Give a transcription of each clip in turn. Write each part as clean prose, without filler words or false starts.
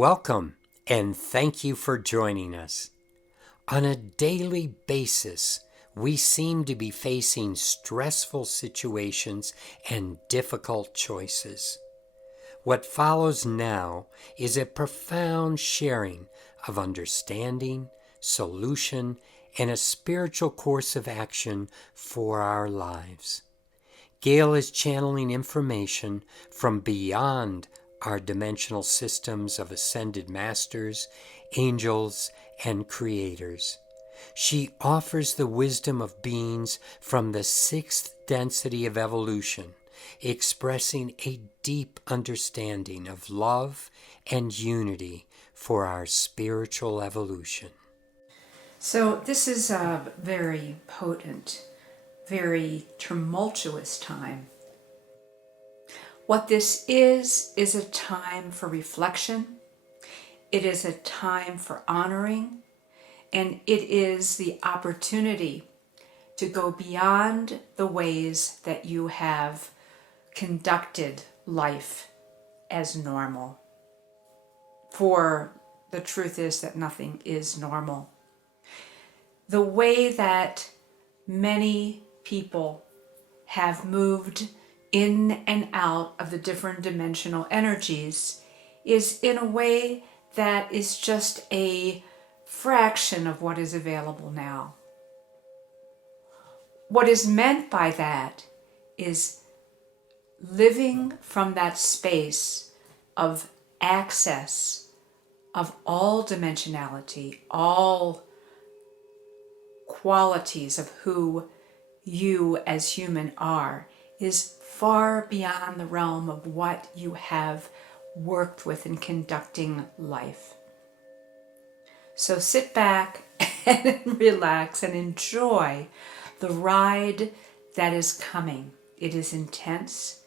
Welcome, and thank you for joining us. On a daily basis, we seem to be facing stressful situations and difficult choices. What follows now is a profound sharing of understanding, solution, and a spiritual course of action for our lives. Gail is channeling information from beyond our dimensional systems of ascended masters, angels, and creators. She offers the wisdom of beings from the sixth density of evolution, expressing a deep understanding of love and unity for our spiritual evolution. So this is a very potent, very tumultuous time. What this is a time for reflection. It is a time for honoring, and it is the opportunity to go beyond the ways that you have conducted life as normal. For the truth is that nothing is normal. The way that many people have moved in and out of the different dimensional energies is in a way that is just a fraction of what is available now. What is meant by that is living from that space of access of all dimensionality, all qualities of who you as human are, is far beyond the realm of what you have worked with in conducting life. So sit back and relax and enjoy the ride that is coming. It is intense,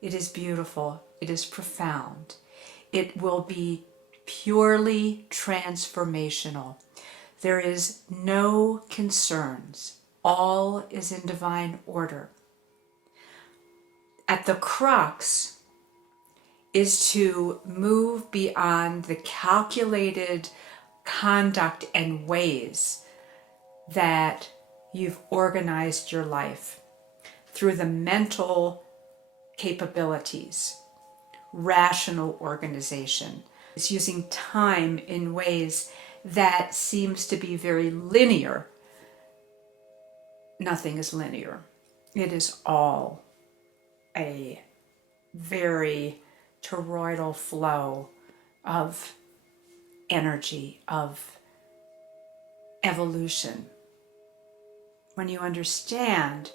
it is beautiful, it is profound. It will be purely transformational. There is no concerns. All is in divine order. At the crux is to move beyond the calculated conduct and ways that you've organized your life through the mental capabilities, rational organization. It's using time in ways that seems to be very linear. Nothing is linear. It is all a very toroidal flow of energy, of evolution. When you understand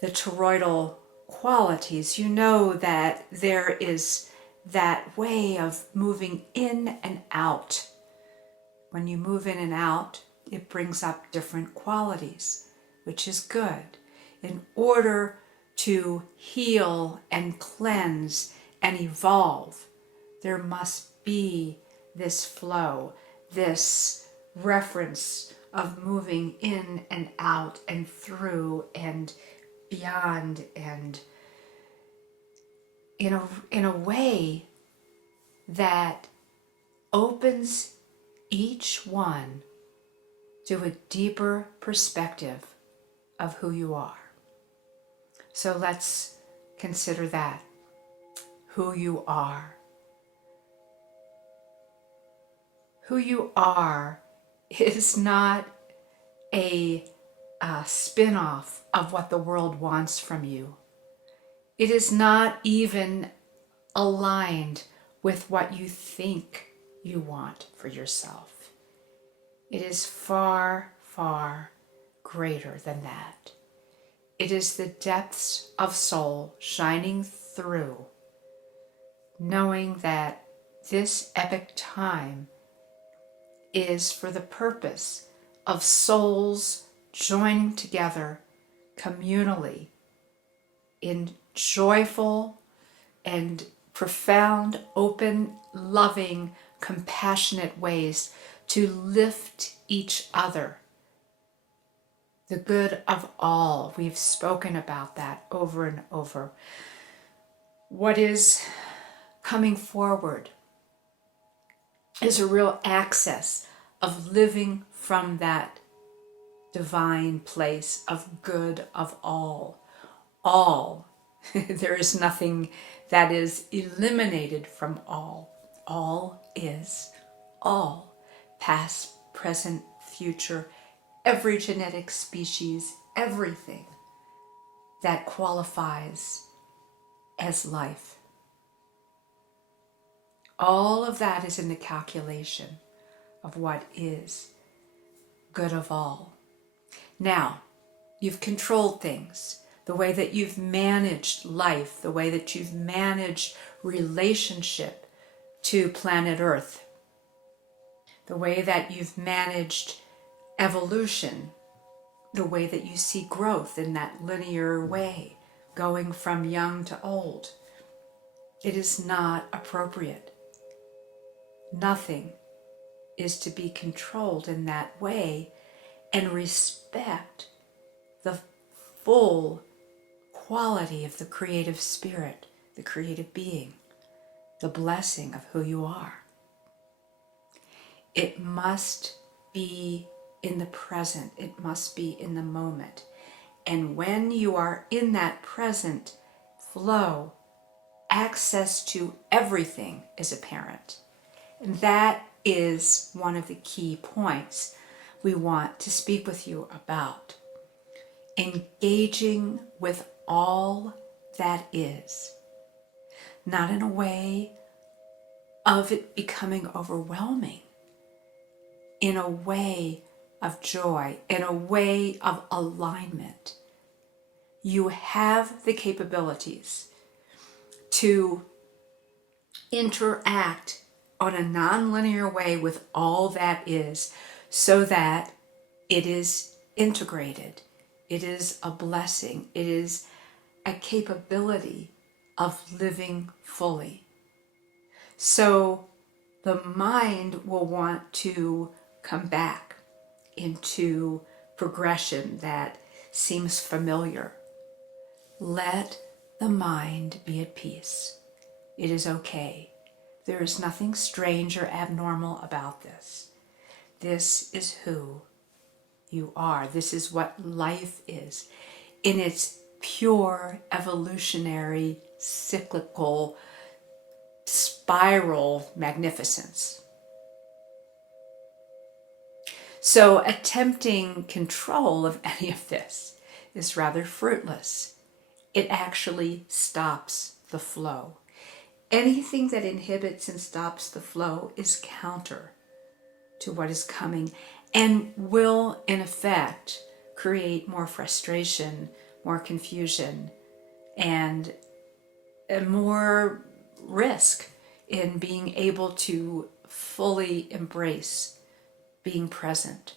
the toroidal qualities, you know that there is that way of moving in and out. When you move in and out, it brings up different qualities, which is good. In order to heal and cleanse and evolve, there must be this flow, this reference of moving in and out and through and beyond, and in a way that opens each one to a deeper perspective of who you are. So let's consider that, who you are. Who you are is not a spin-off of what the world wants from you. It is not even aligned with what you think you want for yourself. It is far, far greater than that. It is the depths of soul shining through, knowing that this epic time is for the purpose of souls joining together communally in joyful and profound, open, loving, compassionate ways to lift each other. The good of all. We've spoken about that over and over. What is coming forward is a real access of living from that divine place of good of all. All. There is nothing that is eliminated from all. All is all. Past, present, future, every genetic species, everything that qualifies as life. All of that is in the calculation of what is good of all. Now, you've controlled things, the way that you've managed life, the way that you've managed relationship to planet Earth, the way that you've managed evolution, the way that you see growth in that linear way, going from young to old. It is not appropriate. Nothing is to be controlled in that way, and respect the full quality of the creative spirit, the creative being, the blessing of who you are. It must be in the present. It must be in the moment. And when you are in that present flow, access to everything is apparent. And that is one of the key points we want to speak with you about. Engaging with all that is, not in a way of it becoming overwhelming, in a way of joy, in a way of alignment. You have the capabilities to interact on a nonlinear way with all that is, so that it is integrated. It is a blessing. It is a capability of living fully. So the mind will want to come back into progression that seems familiar. Let the mind be at peace. It is okay. There is nothing strange or abnormal about this. This is who you are. This is what life is in its pure, evolutionary, cyclical, spiral magnificence. So attempting control of any of this is rather fruitless. It actually stops the flow. Anything that inhibits and stops the flow is counter to what is coming, and will, in effect, create more frustration, more confusion, and more risk in being able to fully embrace being present.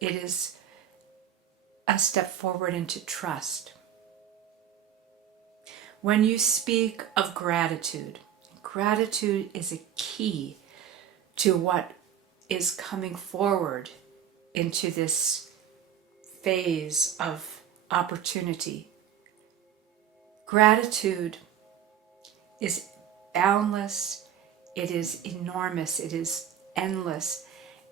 It is a step forward into trust. When you speak of gratitude, gratitude is a key to what is coming forward into this phase of opportunity. Gratitude is boundless, it is enormous, it is endless,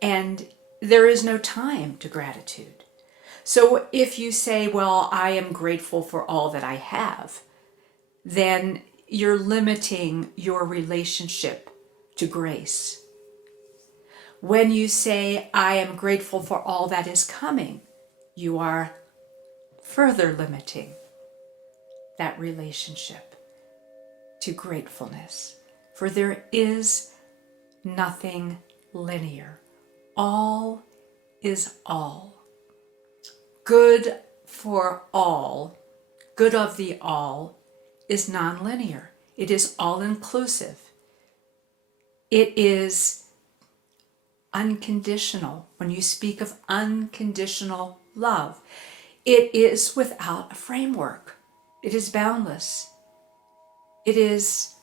and there is no time to gratitude. So if you say, well, I am grateful for all that I have, then you're limiting your relationship to grace. When you say, I am grateful for all that is coming, you are further limiting that relationship to gratefulness. For there is nothing linear. All is all. Good for all, good of the all, is nonlinear. It is all-inclusive. It is unconditional. When you speak of unconditional love, it is without a framework. It is boundless. It is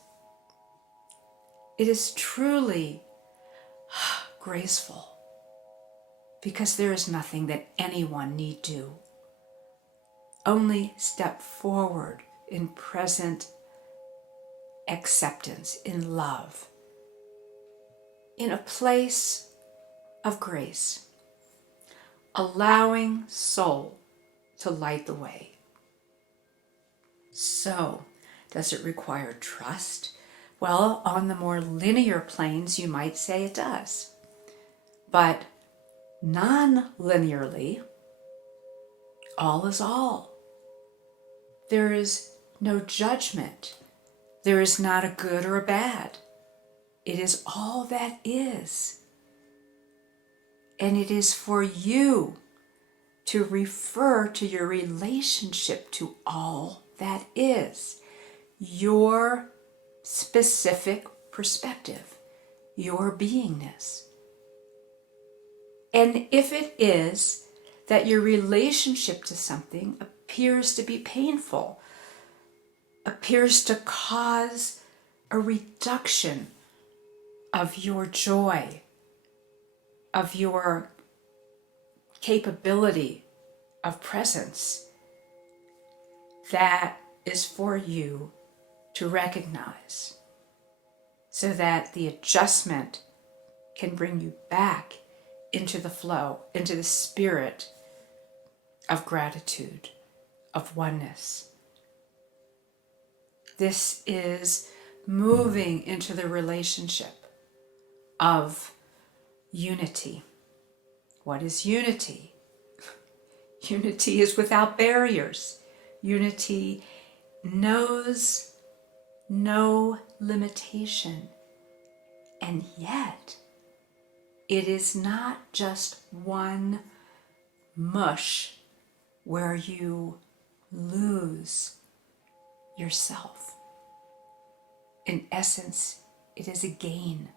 truly graceful, because there is nothing that anyone need do. Only step forward in present acceptance, in love, in a place of grace, allowing soul to light the way. So, does it require trust? Well, on the more linear planes, you might say it does. But non-linearly, all is all. There is no judgment. There is not a good or a bad. It is all that is. And it is for you to refer to your relationship to all that is, your specific perspective, your beingness. And if it is that your relationship to something appears to be painful, appears to cause a reduction of your joy, of your capability of presence, that is for you to recognize so that the adjustment can bring you back into the flow, into the spirit of gratitude, of oneness. This is moving into the relationship of unity. What is unity? Unity is without barriers. Unity knows no limitation. And yet, it is not just one mush where you lose yourself. In essence, it is a gain.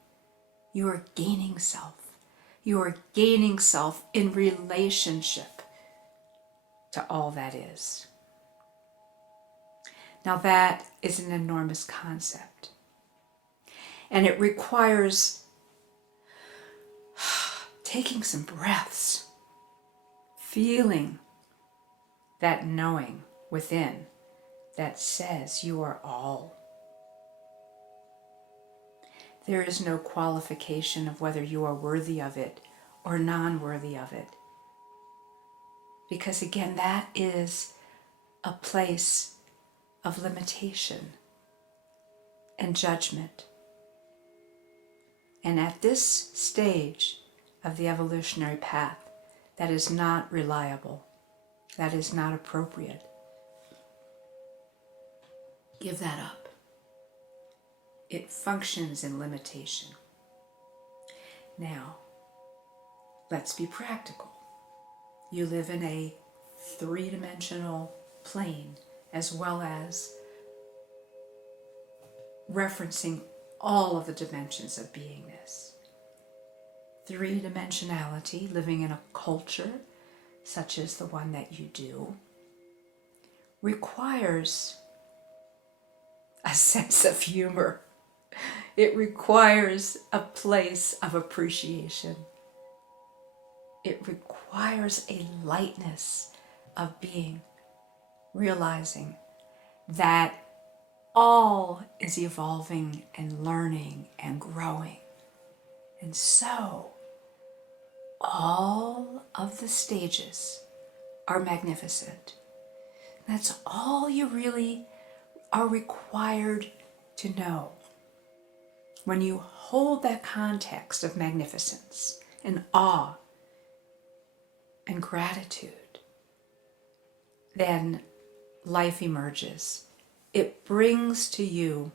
You are gaining self. You are gaining self in relationship to all that is. Now that is an enormous concept. And it requires taking some breaths, feeling that knowing within that says you are all. There is no qualification of whether you are worthy of it or non-worthy of it. Because again, that is a place of limitation and judgment. And at this stage of the evolutionary path, that is not reliable. That is not appropriate. Give that up. It functions in limitation. Now, let's be practical. You live in a three-dimensional plane, as well as referencing all of the dimensions of beingness. Three-dimensionality, living in a culture such as the one that you do, requires a sense of humor. It requires a place of appreciation. It requires a lightness of being, realizing that all is evolving and learning and growing. And so, all of the stages are magnificent. That's all you really are required to know. When you hold that context of magnificence and awe and gratitude, then life emerges. It brings to you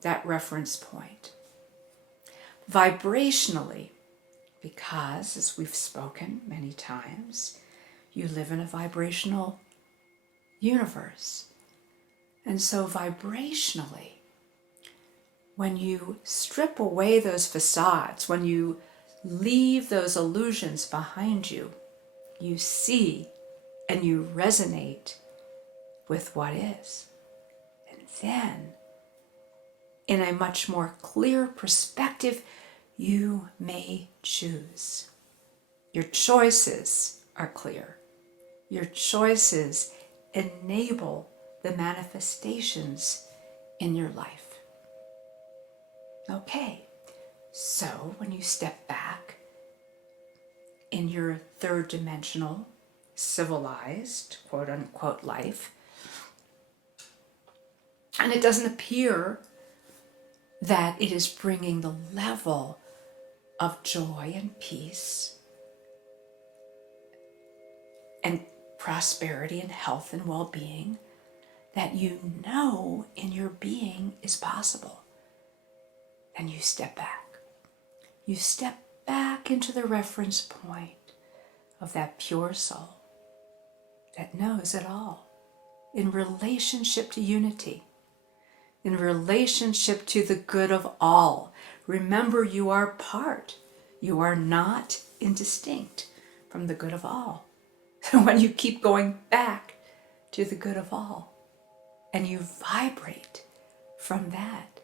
that reference point. Vibrationally, because, as we've spoken many times, you live in a vibrational universe. And so vibrationally, when you strip away those facades, when you leave those illusions behind you, you see and you resonate with what is. And then, in a much more clear perspective, you may choose. Your choices are clear. Your choices enable the manifestations in your life. Okay, So when you step back in your third dimensional, civilized, quote unquote, life, and it doesn't appear that it is bringing the level of joy and peace and prosperity and health and well-being that you know in your being is possible, then you step back. You step back into the reference point of that pure soul that knows it all in relationship to unity, in relationship to the good of all. Remember, you are part. You are not indistinct from the good of all. So when you keep going back to the good of all and you vibrate from that,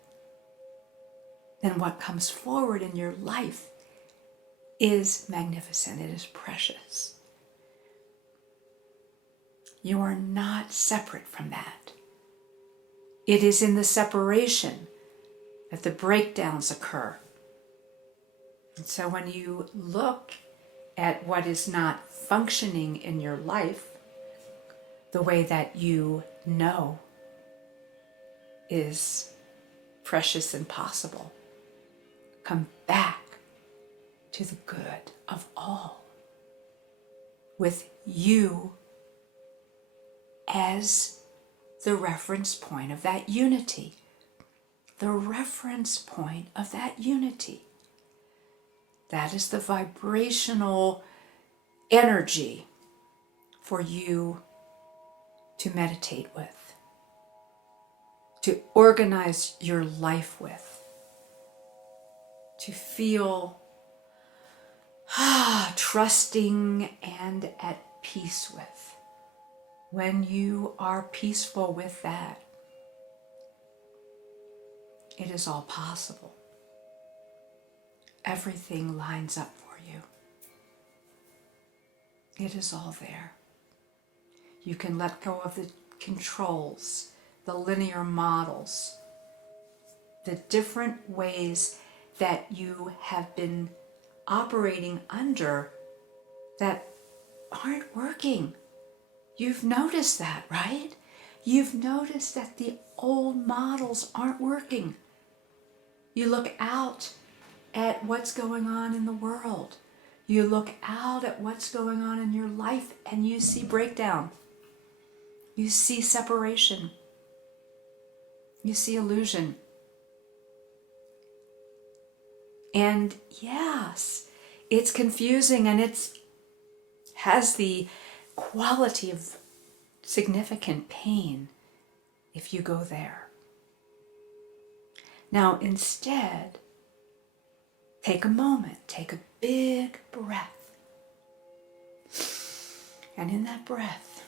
then what comes forward in your life is magnificent. It is precious. You are not separate from that. It is in the separation that the breakdowns occur. And so when you look at what is not functioning in your life the way that you know is precious and possible, come back to the good of all with you as the reference point of that unity. The reference point of that unity. That is the vibrational energy for you to meditate with, to organize your life with, to feel trusting and at peace with. When you are peaceful with that, it is all possible. Everything lines up for you. It is all there. You can let go of the controls, the linear models, the different ways that you have been operating under that aren't working. You've noticed that, right? You've noticed that the old models aren't working. You look out at what's going on in the world. You look out at what's going on in your life and you see breakdown. You see separation. You see illusion. And yes, it's confusing and it has the quality of significant pain if you go there. Now, instead, take a moment, take a big breath. And in that breath,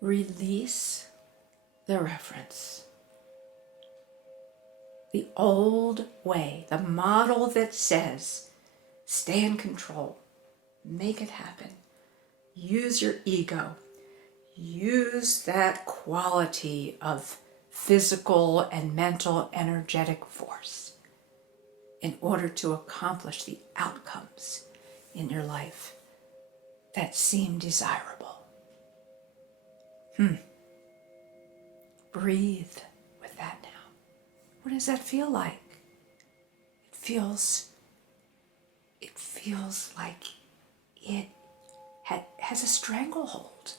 release the reference. The old way, the model that says, stay in control, make it happen, use your ego, use that quality of physical and mental energetic force in order to accomplish the outcomes in your life that seem desirable. Breathe with that now. What does that feel like? It feels like it has a stranglehold.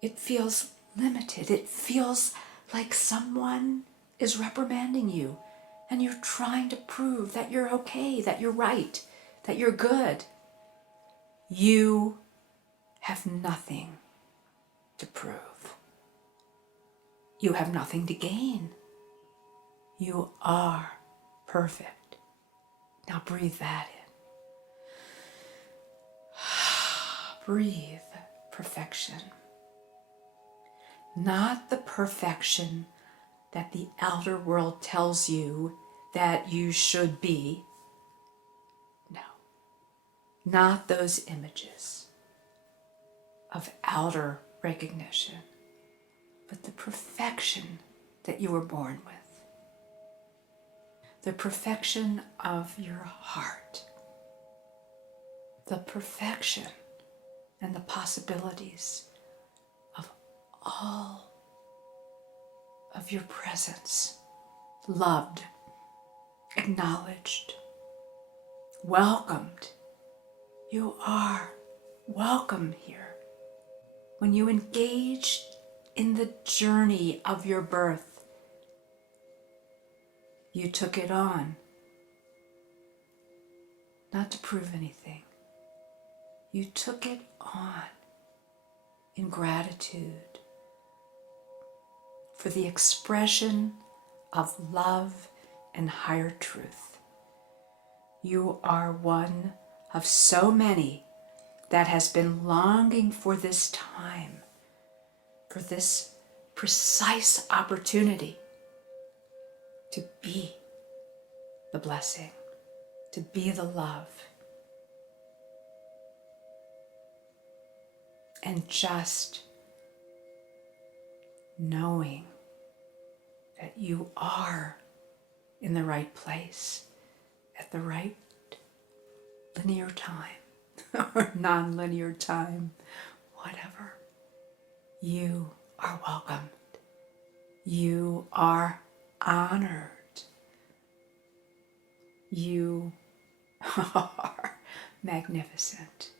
It feels limited. It feels like someone is reprimanding you and you're trying to prove that you're okay, that you're right, that you're good. You have nothing to prove. You have nothing to gain. You are perfect. Now breathe that in. Breathe perfection. Not the perfection that the outer world tells you that you should be. No, not those images of outer recognition, but the perfection that you were born with. The perfection of your heart. The perfection and the possibilities of all of your presence. Loved, acknowledged, welcomed. You are welcome here. When you engage in the journey of your birth, you took it on, not to prove anything. You took it on in gratitude for the expression of love and higher truth. You are one of so many that has been longing for this time, for this precise opportunity to be the blessing, to be the love, and just knowing that you are in the right place at the right linear time or nonlinear time, whatever. You are welcomed. You are honored. You are magnificent.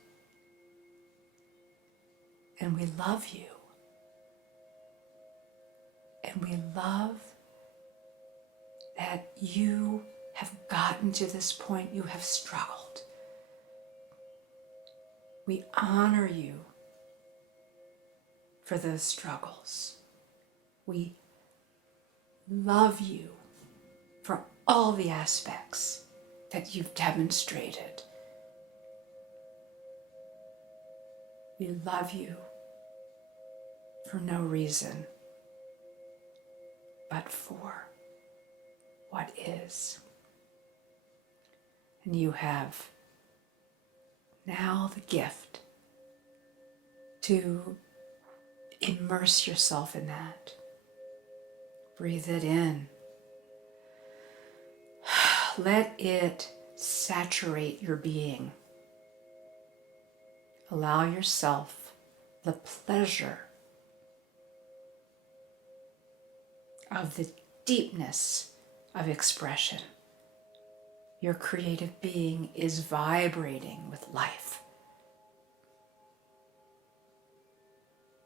And we love you. And we love that you have gotten to this point. You have struggled. We honor you for those struggles. We love you for all the aspects that you've demonstrated. We love you for no reason but for what is. And you have now the gift to immerse yourself in that. Breathe it in. Let it saturate your being. Allow yourself the pleasure of the deepness of expression. Your creative being is vibrating with life.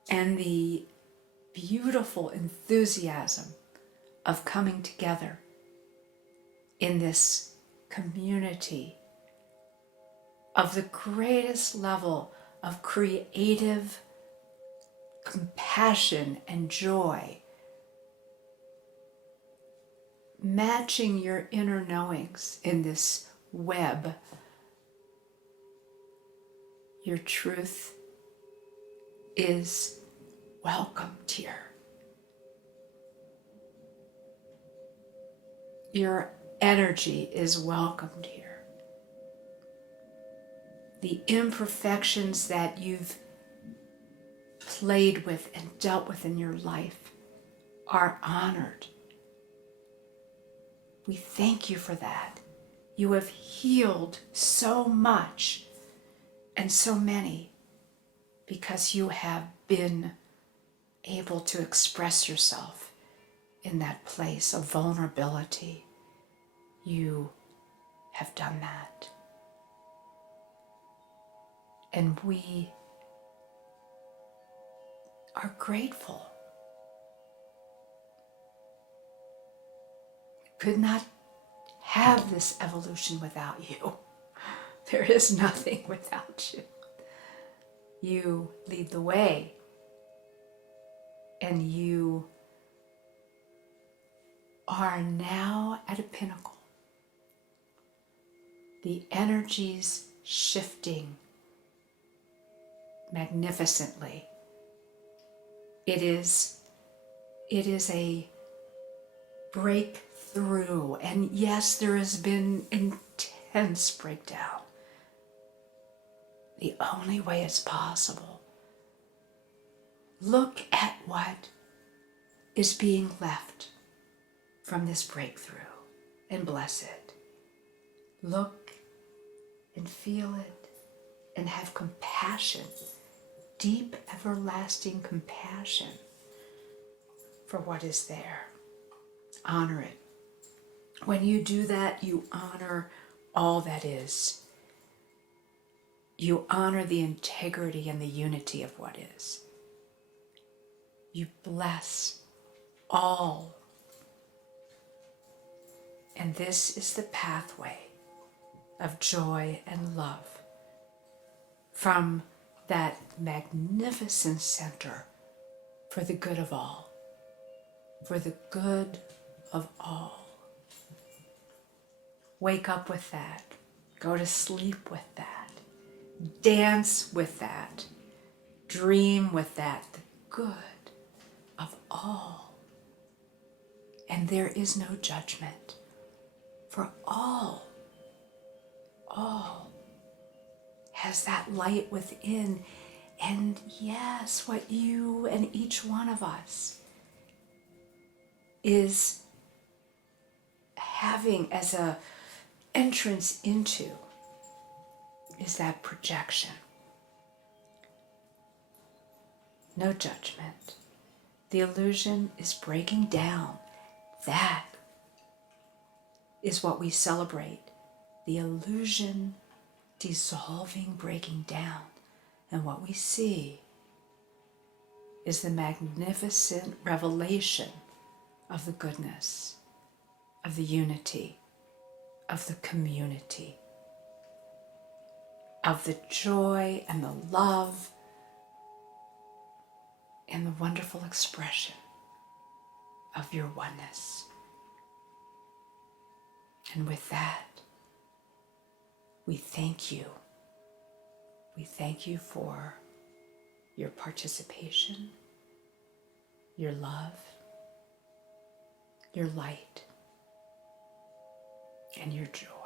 And the beautiful enthusiasm of coming together in this community of the greatest level of creative compassion and joy, matching your inner knowings in this web. Your truth is welcomed here. Your energy is welcomed here. The imperfections that you've played with and dealt with in your life are honored. We thank you for that. You have healed so much and so many because you have been able to express yourself in that place of vulnerability. You have done that. And we are grateful. We could not have this evolution without you. There is nothing without you. You lead the way, and you are now at a pinnacle. The energies shifting magnificently. It is a breakthrough, and yes, there has been intense breakdown. The only way it's possible. Look at what is being left from this breakthrough, and bless it. Look and feel it and have compassion, deep, everlasting compassion for what is there. Honor it. When you do that, you honor all that is. You honor the integrity and the unity of what is. You bless all. And this is the pathway of joy and love from that magnificent center for the good of all. For the good of all. Wake up with that. Go to sleep with that. Dance with that. Dream with that. The good of all. And there is no judgment. For all has that light within. And yes, what you and each one of us is having as a entrance into is that projection. No judgment. The illusion is breaking down. That is what we celebrate. The illusion dissolving, breaking down. And what we see is the magnificent revelation of the goodness, of the unity, of the community, of the joy and the love and the wonderful expression of your oneness. And with that, we thank you. We thank you for your participation, your love, your light, and your joy.